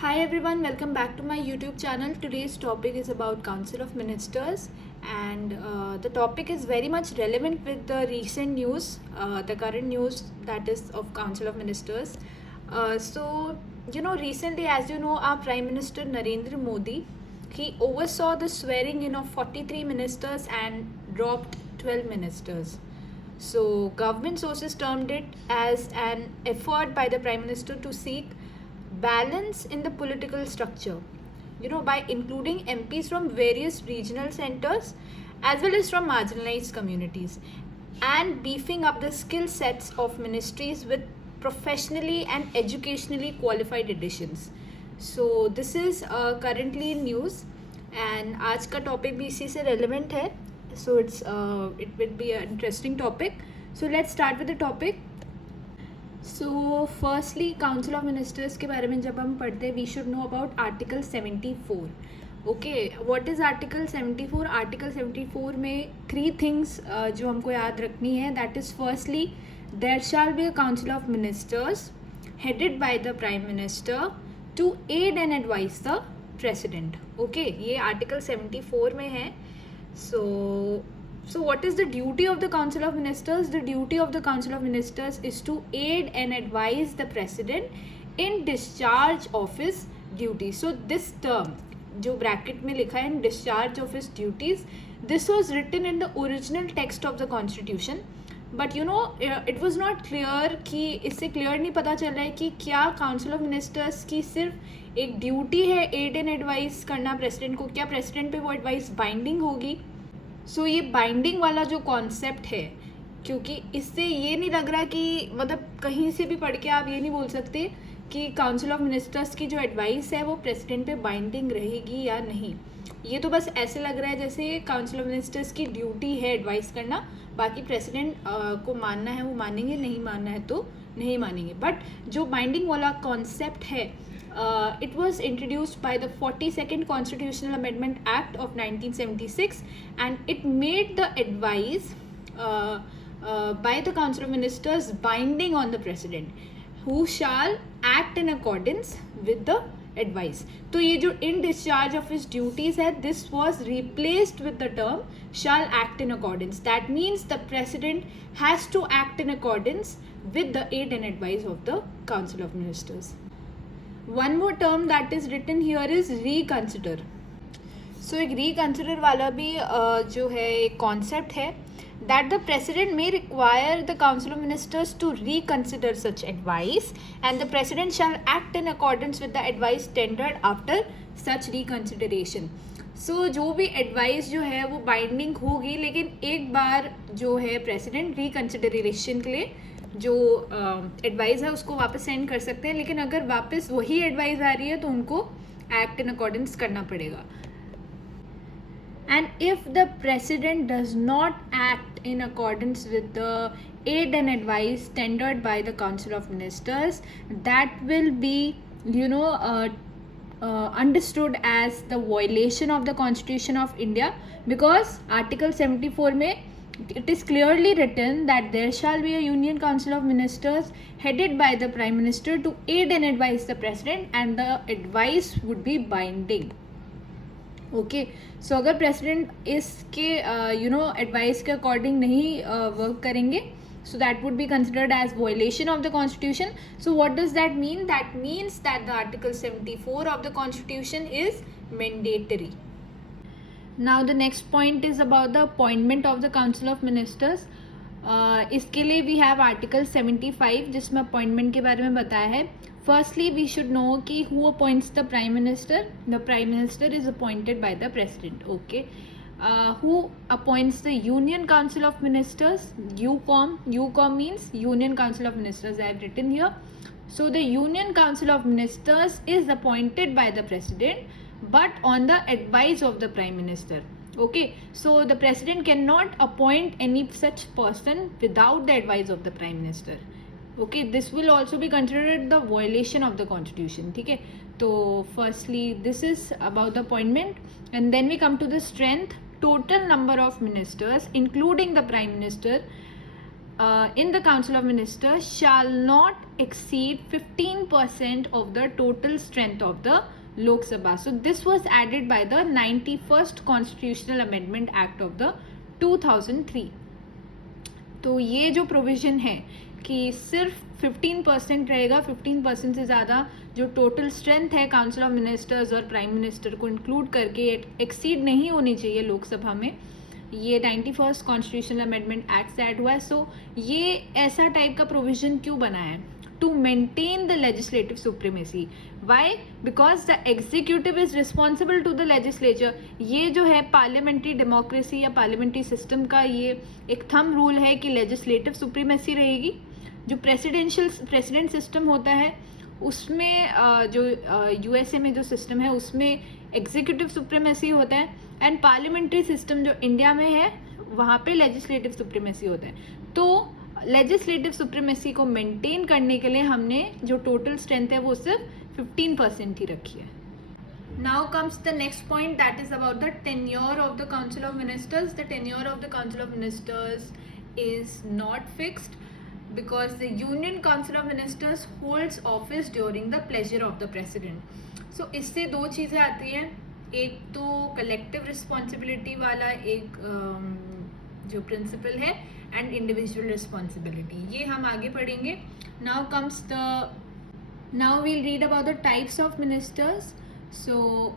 Hi everyone, welcome back to my YouTube channel. Today's topic is about Council of Ministers, and the topic is very much relevant with the recent news, the current news that is of Council of Ministers. Recently, as you know, our Prime Minister Narendra Modi, he oversaw the swearing in of 43 ministers and dropped 12 ministers. So, government sources termed it as an effort by the Prime Minister to seek balance in the political structure, by including MPs from various regional centers as well as from marginalized communities, and beefing up the skill sets of ministries with professionally and educationally qualified additions. So this is currently in news, and आज का topic भी इसी से relevant है. So it will be an interesting topic. So let's start with the topic. So firstly council of ministers के बारे में जब हम पढ़ते हैं we should know about article 74. Okay, what is article 74? Article 74 में 3 थिंग्स जो हमको याद रखनी है. That is firstly there shall be a council of ministers headed by the prime minister to aid and advise the president. Okay, ये article 74 में है. So what is the duty of the Council of Ministers? The duty of the Council of Ministers is to aid and advise the President in discharge of his duties. So this term, जो bracket में लिखा है, in discharge of his duties, this was written in the original text of the Constitution. But it was not clear कि इससे clear नहीं पता चल रहा है कि क्या Council of Ministers की सिर्फ एक ड्यूटी है एड एंड एडवाइस करना प्रेसिडेंट को, क्या प्रेसिडेंट पे वो एडवाइस बाइंडिंग होगी. सो ये बाइंडिंग वाला जो कॉन्सेप्ट है, क्योंकि इससे ये नहीं लग रहा कि मतलब कहीं से भी पढ़ के आप ये नहीं बोल सकते कि काउंसिल ऑफ मिनिस्टर्स की जो एडवाइस है वो प्रेसिडेंट पे बाइंडिंग रहेगी या नहीं. ये तो बस ऐसे लग रहा है जैसे काउंसिल ऑफ मिनिस्टर्स की ड्यूटी है एडवाइस करना, बाकी प्रेसिडेंट को मानना है वो मानेंगे, नहीं मानना है तो नहीं मानेंगे. बट जो बाइंडिंग वाला कॉन्सेप्ट है, it was introduced by the 42nd Constitutional Amendment Act of 1976, and it made the advice by the Council of Ministers binding on the President, who shall act in accordance with the advice. तो ये जो in discharge of his duties है, this was replaced with the term shall act in accordance. That means the President has to act in accordance with the aid and advice of the Council of Ministers. One more term that is written here is reconsider. So एक reconsider वाला भी जो है एक concept है, that the president may require the council of ministers to reconsider such advice, and the president shall act in accordance with the advice tendered after such reconsideration. So जो भी advice जो है वो binding होगी, लेकिन एक बार जो है president reconsideration के लिए जो एडवाइस है उसको वापस सेंड कर सकते हैं, लेकिन अगर वापस वही एडवाइस आ रही है तो उनको एक्ट इन अकॉर्डेंस करना पड़ेगा. And if the president does not act in accordance with the aid and advice tendered by the council of ministers, that will be understood as the violation of the Constitution of India, because Article 74 में it is clearly written that there shall be a Union Council of Ministers headed by the Prime Minister to aid and advise the President, and the advice would be binding. Okay, so अगर President इसके advice के according नहीं work करेंगे, so that would be considered as violation of the Constitution. So what does that mean? That means that the Article 74 of the Constitution is mandatory. Now the next point is about the appointment of the Council of Ministers. इसके लिए we have Article 75 जिसमें appointment के बारे में बताया है. Firstly we should know कि who appoints the Prime Minister. The Prime Minister is appointed by the President. Okay. Who appoints the Union Council of Ministers? UCOM means Union Council of Ministers. I have written here. So the Union Council of Ministers is appointed by the President, but on the advice of the Prime Minister. Okay, so the President cannot appoint any such person without the advice of the Prime Minister. Okay, this will also be considered the violation of the Constitution. ठीक है, तो firstly this is about the appointment, and then we come to the strength. Total number of ministers including the Prime Minister in the Council of Ministers shall not exceed 15% of the total strength of the Lok Sabha. So this was added by the 91st Constitutional Amendment Act of the 2003. तो ये जो provision है कि सिर्फ 15% रहेगा, 15% से ज़्यादा जो टोटल स्ट्रेंथ है काउंसिल ऑफ मिनिस्टर्स और प्राइम मिनिस्टर को इंक्लूड करके एक्सीड नहीं होनी चाहिए लोकसभा में. ये 91st कॉन्स्टिट्यूशनल अमेंडमेंट एक्ट से ऐड हुआ है. सो ये ऐसा टाइप का प्रोविज़न क्यों बनाया है? To maintain the legislative supremacy. Why? Because the executive is responsible to the legislature. ये जो है पार्लियामेंट्री डेमोक्रेसी या पार्लियामेंट्री सिस्टम का ये एक थंब रूल है कि लेजिस्लेटिव सुप्रीमेसी रहेगी. जो प्रेसिडेंट सिस्टम होता है उसमें जो यूएसए में जो सिस्टम है उसमें एग्जीक्यूटिव सुप्रीमेसी होता है, एंड पार्लियामेंट्री सिस्टम जो इंडिया में है वहाँ पे लेजिस्लेटिव सुप्रीमेसी होता है. तो लेजिस्लेटिव सुप्रीमेसी को मेंटेन करने के लिए हमने जो टोटल स्ट्रेंथ है वो सिर्फ 15% ही रखी है. Now comes the next point, that is about the tenure of the Council of Ministers. The tenure of the Council of Ministers is not fixed because the Union Council of Ministers holds office during the pleasure of the President. So इससे दो चीज़ें आती हैं. एक तो collective responsibility वाला एक जो प्रिंसिपल है एंड इंडिविजुअल रिस्पॉन्सिबिलिटी, ये हम आगे पढ़ेंगे. Now we'll read about the types of ministers. So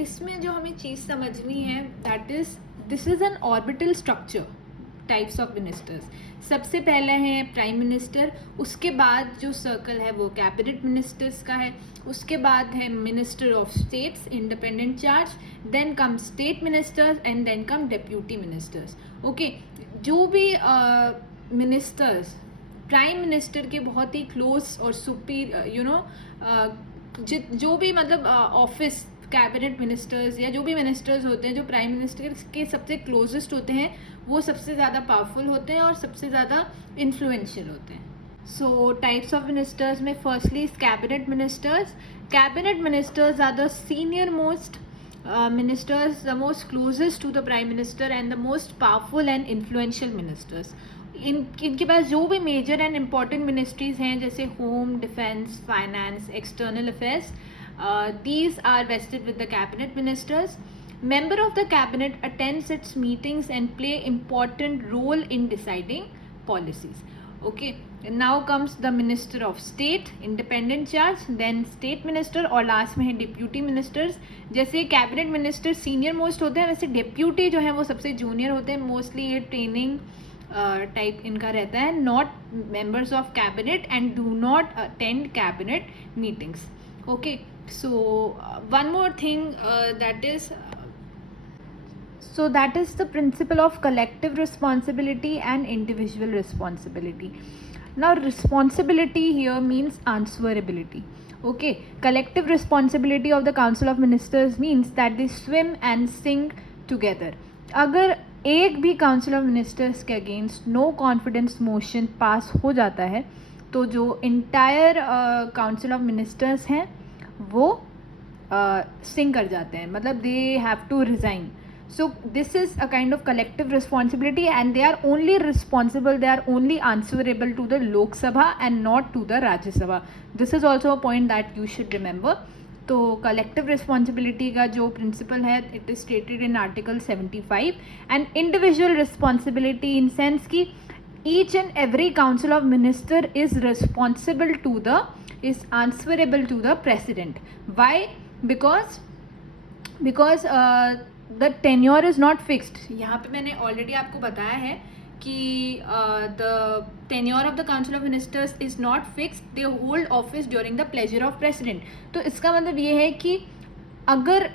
इसमें जो हमें चीज़ समझनी है that is this is an orbital structure. Types of ministers, सबसे पहले है प्राइम मिनिस्टर, उसके बाद जो सर्कल है वो कैबिनेट मिनिस्टर्स का है, उसके बाद है minister of states independent charge, then come state ministers and then come deputy ministers. Okay, जो भी मिनिस्टर्स प्राइम मिनिस्टर के बहुत ही क्लोज और जो भी मतलब ऑफिस कैबिनेट मिनिस्टर्स या जो भी मिनिस्टर्स होते हैं जो प्राइम मिनिस्टर के सबसे क्लोजेस्ट होते हैं वो सबसे ज़्यादा पावरफुल होते हैं और सबसे ज़्यादा इन्फ्लुएंशियल होते हैं. सो टाइप्स ऑफ मिनिस्टर्स में firstly cabinet ministers. Cabinet ministers are the senior most ministers, the most closest to the prime minister and the most powerful and influential ministers. इनके पास जो भी मेजर एंड इम्पॉर्टेंट मिनिस्ट्रीज हैं जैसे home, defence, finance, external affairs, these are vested with the cabinet ministers. Member of the cabinet attends its meetings and play important role in deciding policies. Okay, now comes the minister of state, independent charge, then state minister और last में है deputy ministers. जैसे cabinet minister senior most होते हैं वैसे deputy जो है वो सबसे junior होते हैं. mostly ये training टाइप इनका रहता है. not members of cabinet and do not attend cabinet meetings. Okay, so one more thing that is the principle of collective responsibility and individual responsibility. Now responsibility here means answerability. Okay, collective responsibility of the council of ministers means that they swim and sing together. अगर एक भी council of ministers के against no confidence motion pass हो जाता है तो जो entire council of ministers हैं वो सिंग कर जाते हैं, मतलब they have to resign. So this is a kind of collective responsibility and they are only responsible, they are only answerable to the Lok Sabha and not to the Rajya Sabha. This is also a point that you should remember. तो collective responsibility का जो principle है it is stated in article 75 and individual responsibility in sense कि each and every council of minister is responsible to the is answerable to the president. Why? Because the tenure is not fixed. यहाँ पे मैंने already आपको बताया है कि the tenure of the council of ministers is not fixed, they hold office during the pleasure of president. तो इसका मतलब ये है कि अगर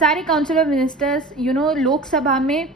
सारे काउंसिल ऑफ मिनिस्टर्स लोकसभा में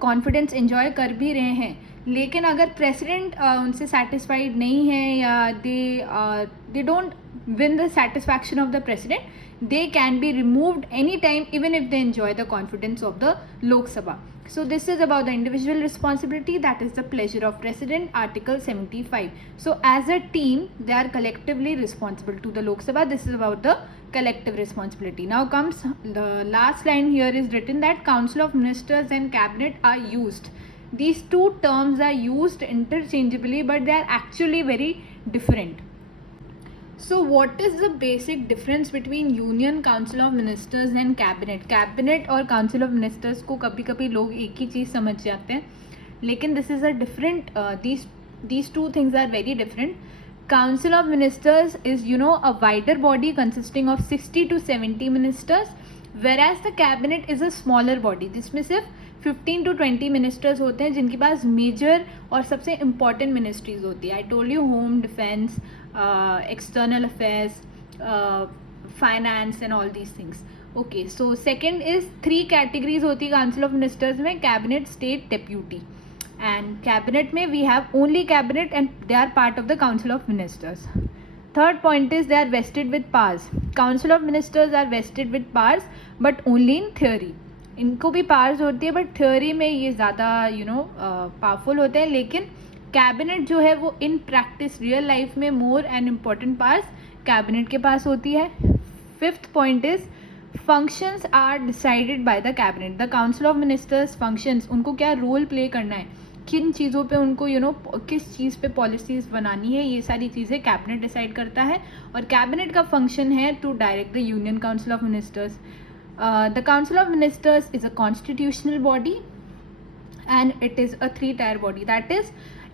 कॉन्फिडेंस एंजॉय कर भी रहे हैं लेकिन अगर प्रेसिडेंट उनसे सेटिस्फाइड नहीं है या they don't win the satisfaction of the president, they can be removed anytime even if they enjoy the confidence of the Lok Sabha. So this is about the individual responsibility, that is the pleasure of president, article 75. So as a team they are collectively responsible to the Lok Sabha. This is about the collective responsibility. Now comes the last line here is written that council of ministers and cabinet are used these two terms are used interchangeably, but they are actually very different. So what is the basic difference between Union Council of Ministers and Cabinet? Cabinet और Council of Ministers को कभी कभी लोग एक ही चीज़ समझ जाते हैं, लेकिन this is a different, these two things are very different. Council of Ministers is, you know, a wider body consisting of 60 to 70 ministers, whereas the Cabinet is a smaller body जिसमें सिर्फ 15 to 20 ministers होते हैं जिनके पास major और सबसे important ministries होती है. I told you home, defense, external affairs, finance and all these things. Okay, so second is 3 categories होती है council of ministers में: cabinet, state, deputy. And cabinet में we have only cabinet and they are part of the council of ministers. Third point is they are vested with powers. Council of ministers are vested with powers but only in theory. इनको भी powers होती है but theory में ये ज़्यादा powerful होते हैं, लेकिन कैबिनेट जो है वो इन प्रैक्टिस रियल लाइफ में more and important powers cabinet के पास होती है. Fifth point is functions are decided by the cabinet. The council of ministers functions, उनको क्या रोल प्ले करना है, किन चीज़ों पे उनको किस चीज़ पे पॉलिसीज़ बनानी है, ये सारी चीज़ें कैबिनेट डिसाइड करता है. और कैबिनेट का फंक्शन है to direct the union council of ministers. The Council of Ministers is a constitutional body and it is a 3-tier body. That is,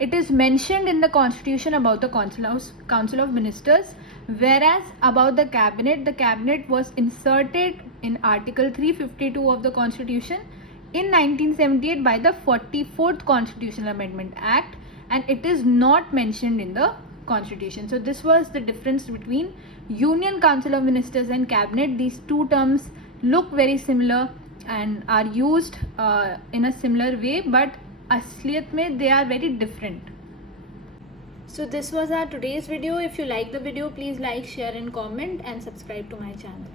it is mentioned in the constitution about the Council of Ministers, whereas about the cabinet was inserted in Article 352 of the Constitution in 1978 by the 44th Constitutional Amendment Act, and it is not mentioned in the Constitution. So this was the difference between Union Council of Ministers and Cabinet. These two terms look very similar and are used in a similar way, but asliयत में they are very different. So this was our today's video. If you like the video, please like, share and comment and subscribe to my channel.